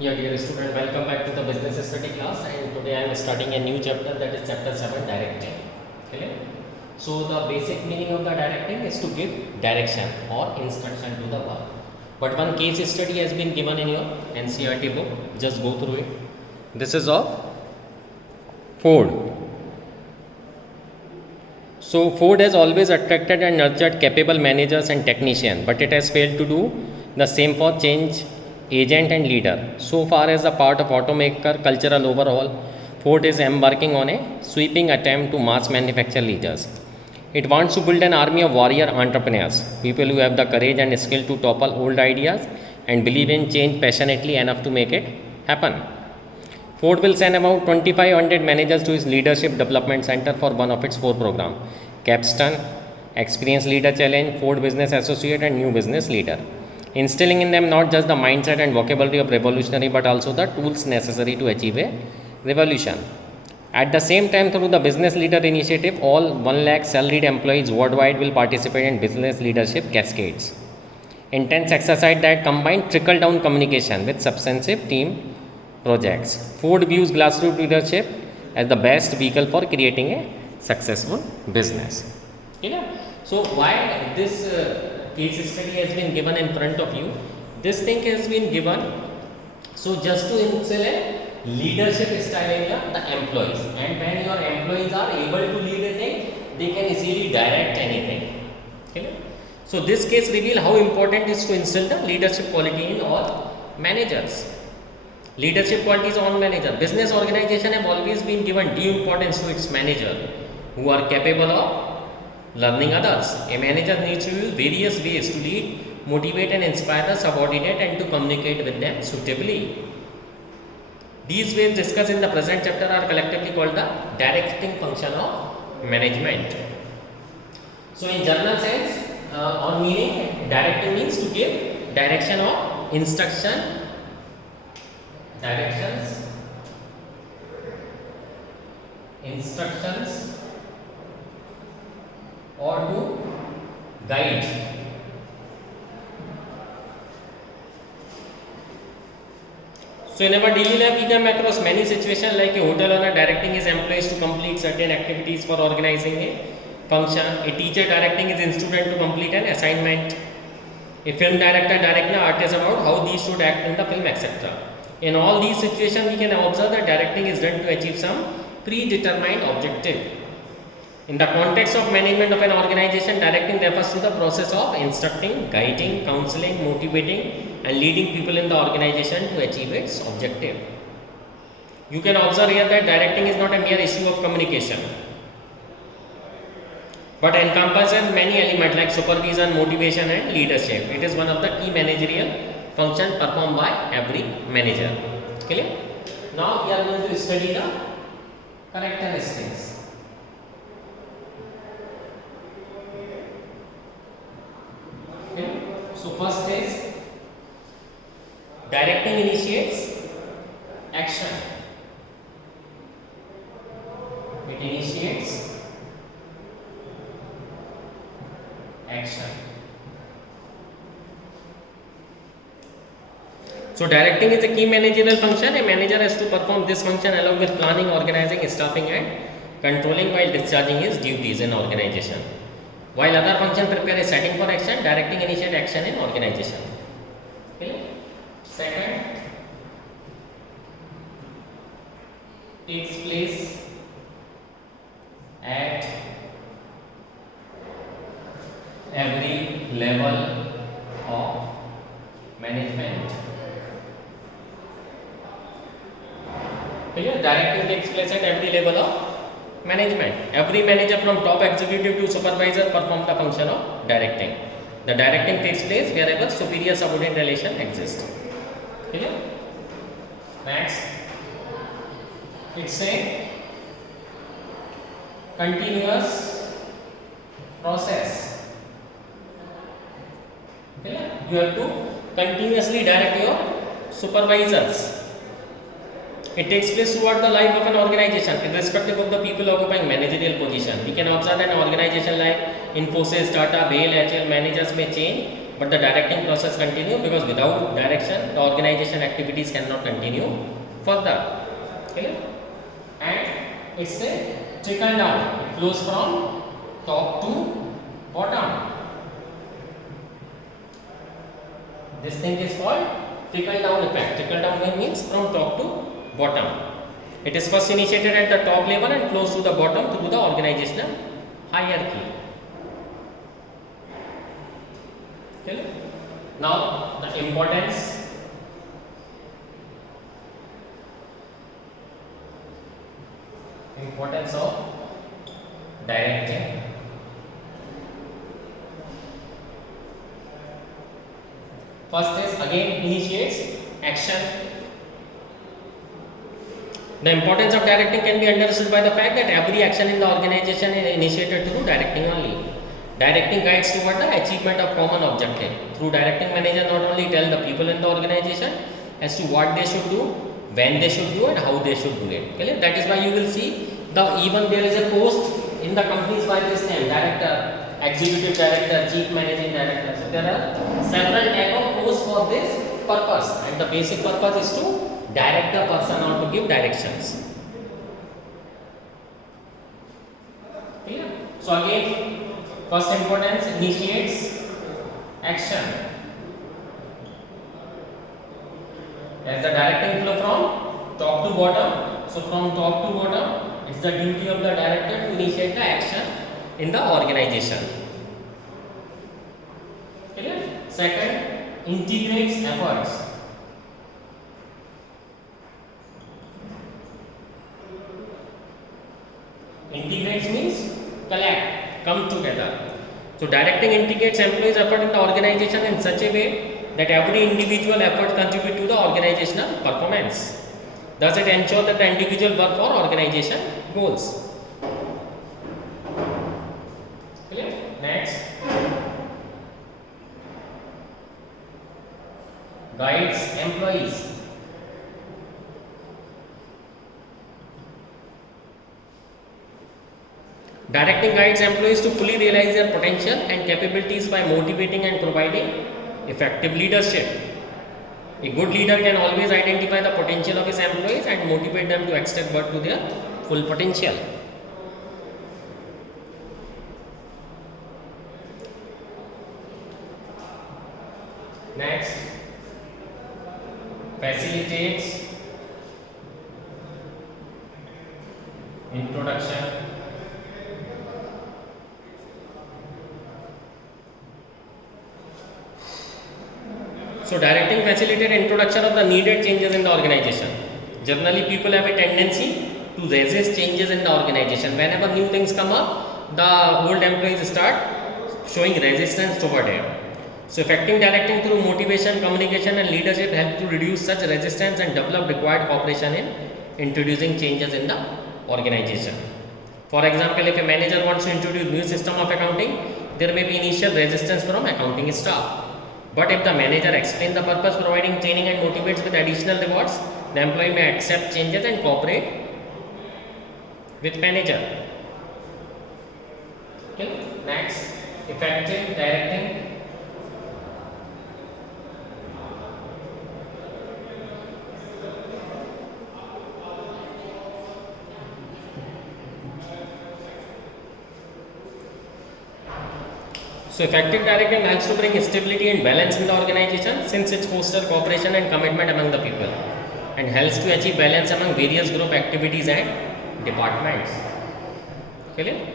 Yeah, dear student, welcome back to the business study class, and today I am starting a new chapter, that is chapter 7, directing. Okay? So the basic meaning of the directing is to give direction or instruction to the work. But one case study has been given in your NCERT book. Just go through it. This is of Ford. So Ford has always attracted and nurtured capable managers and technicians, but it has failed to do the same for change agent and leader. So far as a part of automaker cultural overhaul, Ford is embarking on a sweeping attempt to mass manufacture leaders. It wants to build an army of warrior entrepreneurs, people who have the courage and skill to topple old ideas and believe in change passionately enough to make it happen. Ford will send about 2,500 managers to its Leadership Development Center for one of its 4 programs: Capstone, Experience Leader Challenge, Ford Business Associate, and New Business Leader. Instilling in them not just the mindset and vocabulary of revolutionary, but also the tools necessary to achieve a revolution. At the same time, through the Business Leader Initiative, all 1 lakh salaried employees worldwide will participate in business leadership cascades. Intense exercise that combine trickle-down communication with substantive team projects. Ford views grassroots leadership as the best vehicle for creating a successful business. So why this case study has been given in front of you? This thing has been given so just to instill a leadership style in the employees, and when your employees are able to lead a thing, they can easily direct anything. So this case reveal how important is to instill the leadership quality in all managers. Leadership qualities on manager. Business organization have always been given due importance to its manager who are capable of learning others. A manager needs to use various ways to lead, motivate and inspire the subordinate and to communicate with them suitably. These ways discussed in the present chapter are collectively called the directing function of management. So in general sense, on meaning, directing means to give direction or instruction, directions, instructions, or to guide. So in our daily life, we come across many situations like a hotel owner directing his employees to complete certain activities for organizing a function. A teacher directing his student to complete an assignment. A film director directing the artist about how these should act in the film, etc. In all these situations, we can observe that directing is done to achieve some predetermined objective. In the context of management of an organization, directing refers to the process of instructing, guiding, counseling, motivating and leading people in the organization to achieve its objective. You can observe here that directing is not a mere issue of communication, but encompasses many elements like supervision, motivation and leadership. It is one of the key managerial functions performed by every manager. Clear? Now we are going to study the characteristics. So first is directing initiates action. It initiates action. So directing is a key managerial function. A manager has to perform this function along with planning, organizing, staffing and controlling while discharging his duties in organization. While other functions prepare a setting for action, directing initiate action in organization. Second, takes place at every level of management. Directing takes place at every level of management. Every manager from top executive to supervisor performs the function of directing. The directing takes place wherever superior subordinate relation exists. Next, it's a continuous process. You have to continuously direct your supervisors. It takes place throughout the life of an organization, irrespective of the people occupying managerial position. We can observe that an organization like Infosys, Tata, BHEL, HL managers may change but the directing process continue, because without direction the organization activities cannot continue further. Okay, and it's a trickle down, it flows from top to bottom. This thing is called trickle down effect. Trickle down means from top to bottom. It is first initiated at the top level and flows to the bottom through the organizational hierarchy. Okay. Now the importance of directing. First is again initiates action. The importance of directing can be understood by the fact that every action in the organization is initiated through directing only. Directing guides toward the achievement of common objective. Through directing, manager not only tell the people in the organization as to what they should do, when they should do and how they should do it. Okay? That is why you will see even there is a post in the companies by this name, director, executive director, chief managing director. So there are several type of posts for this purpose, and the basic purpose is to direct the person or to give directions. Clear? So again, first importance, initiates action. As the directing flow from top to bottom, so from top to bottom, it's the duty of the director to initiate the action in the organization. Clear? Second, integrates efforts. Integrates means collect, come together. So directing integrates employees' effort in the organization in such a way that every individual effort contribute to the organizational performance. Thus it ensures that the individual work for organization goals. Clear? Next, guides employees. Directing guides employees to fully realize their potential and capabilities by motivating and providing effective leadership. A good leader can always identify the potential of his employees and motivate them to extend work to their full potential. Next, facilitates introduction So directing facilitates introduction of the needed changes in the organization. Generally, people have a tendency to resist changes in the organization. Whenever new things come up, the old employees start showing resistance toward it. So effective directing through motivation, communication and leadership help to reduce such resistance and develop required cooperation in introducing changes in the organization. For example, if a manager wants to introduce new system of accounting, there may be initial resistance from accounting staff. But if the manager explains the purpose, providing training and motivates with additional rewards, the employee may accept changes and cooperate with manager. Okay. Next, effective directing. So effective directing helps to bring stability and balance in the organization, since it fosters cooperation and commitment among the people and helps to achieve balance among various group activities and departments. Clear?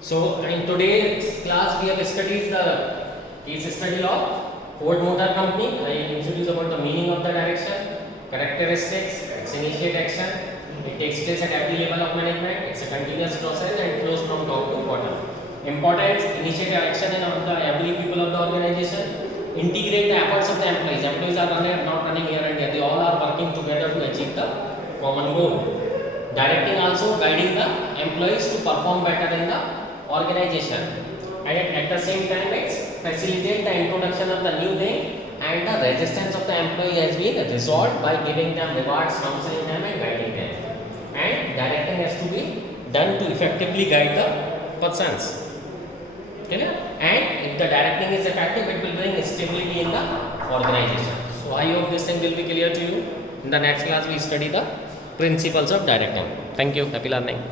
So in today's class we have studied the case study of Ford Motor Company. I introduced about the meaning of the direction, characteristics, its initiate action. It takes place at every level of management. It's a continuous process and flows from top to bottom. Importance: initiate action in every people of the organization. Integrate the efforts of the employees. Employees are not running here and there. They all are working together to achieve the common goal. Directing also guiding the employees to perform better in the organization. And at the same time, it's facilitate the introduction of the new thing, and the resistance of the employee has been resolved by giving them rewards, counseling them and guiding them. And directing has to be done to effectively guide the persons. Clear? And if the directing is effective, it will bring stability in the organization. So I hope this thing will be clear to you. In the next class, we study the principles of directing. Thank you. Happy learning.